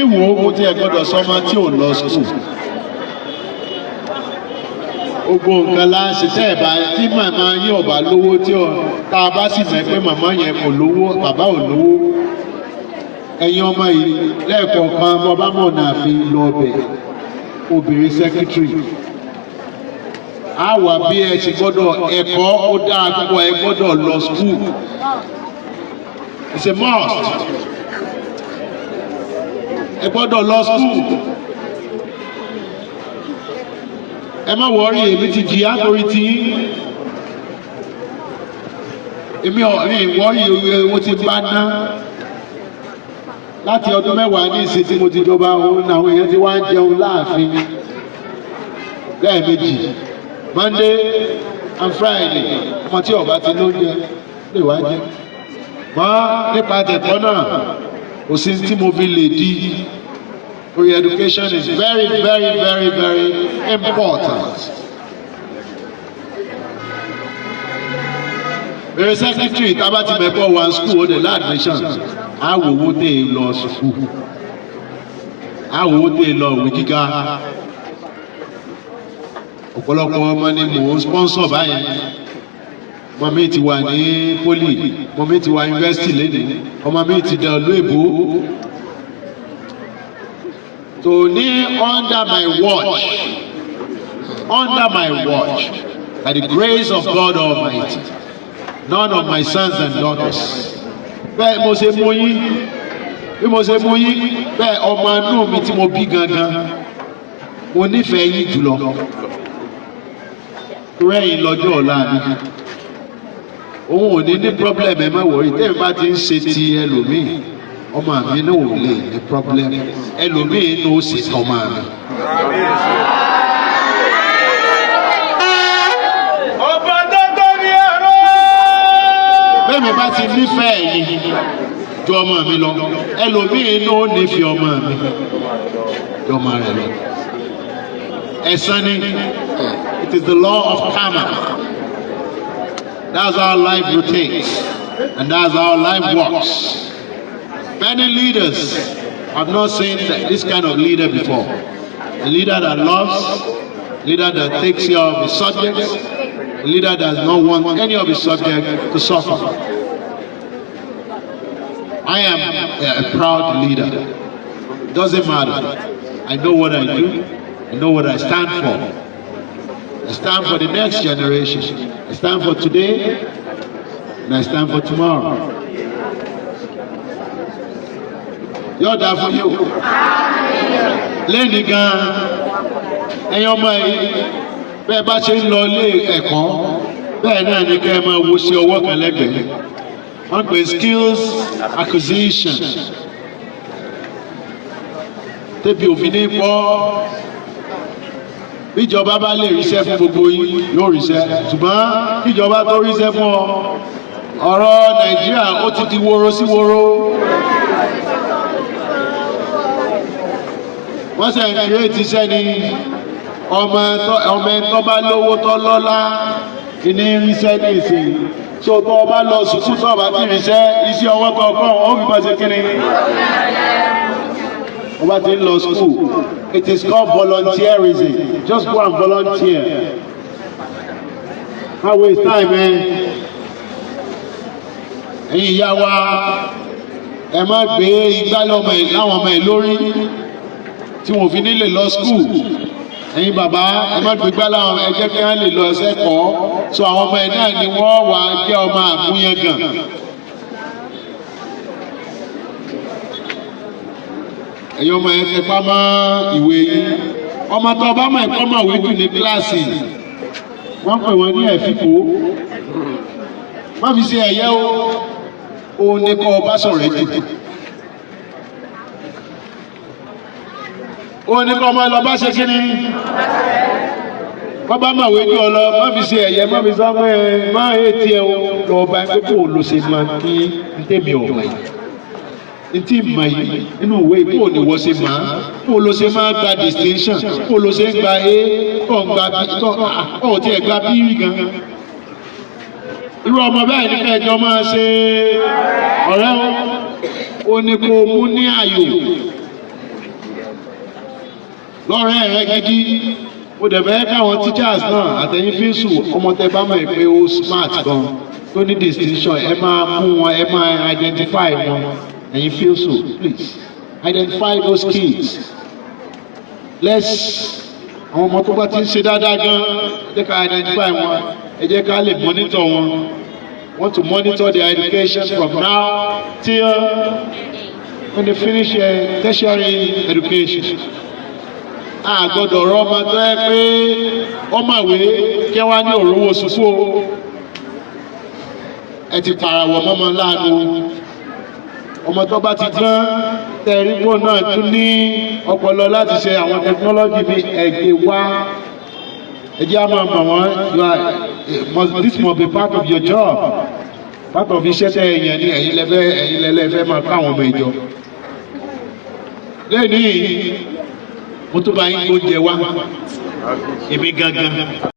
Ìwò mo ti ẹ̀ gbọ́dọ̀ sọmọ tí ò lọ school. Gbogbo nǹkan láṣẹ tẹ́ ẹ̀ bá tí màmá yín ò bá lówó tí ò tá a bá sì mọ̀ pé màmá yẹn kò lówó bàbá ò lówó. Ẹ̀yin ọmọ yìí lẹ́ẹ̀kọ̀ọ̀kan bọ́bá mọ̀ náà fi lọ ọbẹ̀ obìnrin secretary. A wà bí ẹ ṣe gbọ́dọ̀ ẹ̀kọ́ ó dáa púpọ̀ ẹ gbọ́dọ̀ lọ school. It's a must. Ẹ gbọ́dọ̀ lọ school. Ẹ má wọrí èmi ti jìyà torí ti yín. Èmi wọ́rí owó ti bá ná. Láti ọdún mẹ́wàá ní ìsìn tí mo ti jọba òun àwọn èèyàn ti wá ń jẹun láàfin lẹ́ẹ̀mejì. Monday and Friday ọmọ tí ọba ti lóúnjẹ lè wá jẹ. Mọ́ nípa tẹ̀kọ́ náà kò sí tí mo fi lè di. Re-education is very, very, very, very important. Bẹ̀rẹ̀ secretary tábà ti mẹ́kọ̀ one school ó dé láàdmission. Àwọ̀ owó tẹ̀ lọ school. Àwọ̀ owó tẹ̀ lọ òwe gíga. Ọ̀pọ̀lọpọ̀ ọmọ ni mò ń sponsor báyìí. Ọmọ mi ti wà ní poli, ọmọ mi ti wà university lẹ́nu, ọmọ mi ti dẹ̀ ọ̀lú èbó. So ní under my watch, by the grace of God Almighty, none of my sons and daughters. Bẹ́ẹ̀ mo ṣe mú yín, bí mo ṣe mú yín, bẹ́ẹ̀ ọmọ inú mi tí mo bí gangan, mo nífẹ̀ẹ́ yín jùlọ. Torí ẹ̀yin lọ́jọ́ ọ̀la mi. Òun ò ní problem ẹ má wọ̀rí, tẹ́mi bá ti ń ṣe ti ẹlòmíì, ọmọ mi náà ò lè ní problem. Ẹlòmíì ní ó sì tọ́ ọmọ mi. Ọba dandan ni ẹ̀rọ. Bẹ́ẹ̀ni bá ti nífẹ̀ẹ́ yín ju ọmọ mi lọ, ẹlòmíì ní ó nífẹ̀ẹ́ ọmọ mi ju ọmọ rẹ̀ lọ. Ẹ̀san ni. It is the law of karma. That's how life rotates, and that's how life works. Many leaders have not seen this kind of leader before. A leader that loves, a leader that takes care of his subjects, a leader that does not want any of his subjects to suffer. I am a proud leader. It doesn't matter. I know what I do. I know what I stand for. I stand for the next generation. I stand for today, and I stand for tomorrow. Yóò dáa fún yín o. Lẹ́ni gan-an, ẹ̀yin ọmọ yìí, bẹ́ẹ̀ bá ṣe ń lọ ilé ẹ̀kọ́, bẹ́ẹ̀ náà ni kẹ́ ẹ máa wo sí ọwọ́ kan lẹ́gbẹ̀ẹ́. Wọ́n pè skills acquisition. Tẹ́bi òfin ní pọ́. Bíjọba bá lè ríṣẹ́ fún gbogbo yín yóò ríṣẹ́, ṣùgbọ́n bíjọba tó ríṣẹ́ fún ọ, ọ̀rọ̀ Nàìjíríà ó ti di woro sí woro. Wọ́n ṣe ń kírètì iṣẹ́ ni ọmọ ẹ̀tọ́ bá lówó tọ́ lọ́lá ìní ríṣẹ́ ní ìsìn. Tí o tọ́ ọba lọ sùkúù tó ọba tí ríṣẹ́ iṣẹ́ ọwọ́ kọ̀ọ̀kan ó fi bá ṣe kíni. Ọba tí ń lọ school. It is called volunteerism. Just go and volunteer. How waste time, man? Ẹ̀yin ìyá wa, ẹ má gbé igbá láwọn ọmọ ẹ̀ lórí tí wọ́n fi nílè lọ school. Ẹ̀yin bàbá, ẹ má gbé igbá láwọn ẹ jẹ́ kí wọ́n lè lọ ṣẹ́kọ̀ọ́. So àwọn ọmọ ẹ̀ náà ni wọ́n wà jẹ́ ọmọ àmúyangàn. Ẹ̀yin ọmọ ẹ̀ tẹpá mọ́ ìwé yín. Ọmọ tó bá mọ̀ ẹ̀kọ́ mọ̀ wé jù ní kíláàsì. Wọ́n pè wọ́n ní ẹ̀fífò. Má fi ṣe ẹ̀yẹ́ o. Òun ni kọ́ ọba sọ̀rọ̀ jù. Òun ni kọ́ ọmọ lọ bá ṣe kí ni. Bàbá mọ̀ wé jù ọ lọ. Má fi ṣe ẹ̀yẹ́, má fi sọ pé má ètí ẹ o. Lọ bá ẹgbẹ́ kó o lọ ṣe máa kí n tẹ̀mí ọ̀rọ̀ yìí. Ntí mà yìí nínú ìwé ìbò ni wọ́n ṣe máa kó ló ṣe máa gba distinction kó ló ṣe ń gba A tó ń gba B tó ọ̀ tí ẹ̀ gba B rí gan. Irú ọmọ bẹ́ẹ̀ ní kẹjọ máa ṣe ọ̀rẹ́ o ní kó mú ní àyò lọ́rẹ́ rẹ gidi mo dẹ̀ fẹ́ káwọn teachers náà àtẹ̀yìn fíṣù ọmọ tẹ bá mọ̀ pé ó smart gan tó ní distinction ẹ máa mú wọn ẹ máa identify wọn ẹ̀yin fíṣù please identify those kids àwọn ọmọ tó bá ti ń ṣe dáadáa gan ẹ jẹ́ ká identify wọn ẹ jẹ́ ká lè monitor wọn. Want to monitor their education from now till when they finish tertiary education. A gbọ́dọ̀ rọ ọmọ tó yẹ pé ọmọwé kí wọ́n ní òróró ṣùfò ẹ ti pàràwọ̀ mọ́mọ́ láàánú. Ọmọ tó bá ti gbọ́n tẹ̀rígbó náà tún ní ọpọlọ láti ṣe àwọn technology bíi ẹ̀gbẹ́ wá. Ẹ jẹ́ àmọ́ àmọ́ wọn this must be part of your job part of iṣẹ́ tẹ ẹ̀yàn ní ẹ̀yin lẹ́fẹ́ máa ká àwọn ọmọ ìjọ. Lẹ́yìn mo tún bá yín kó jẹ wá èmi gangan.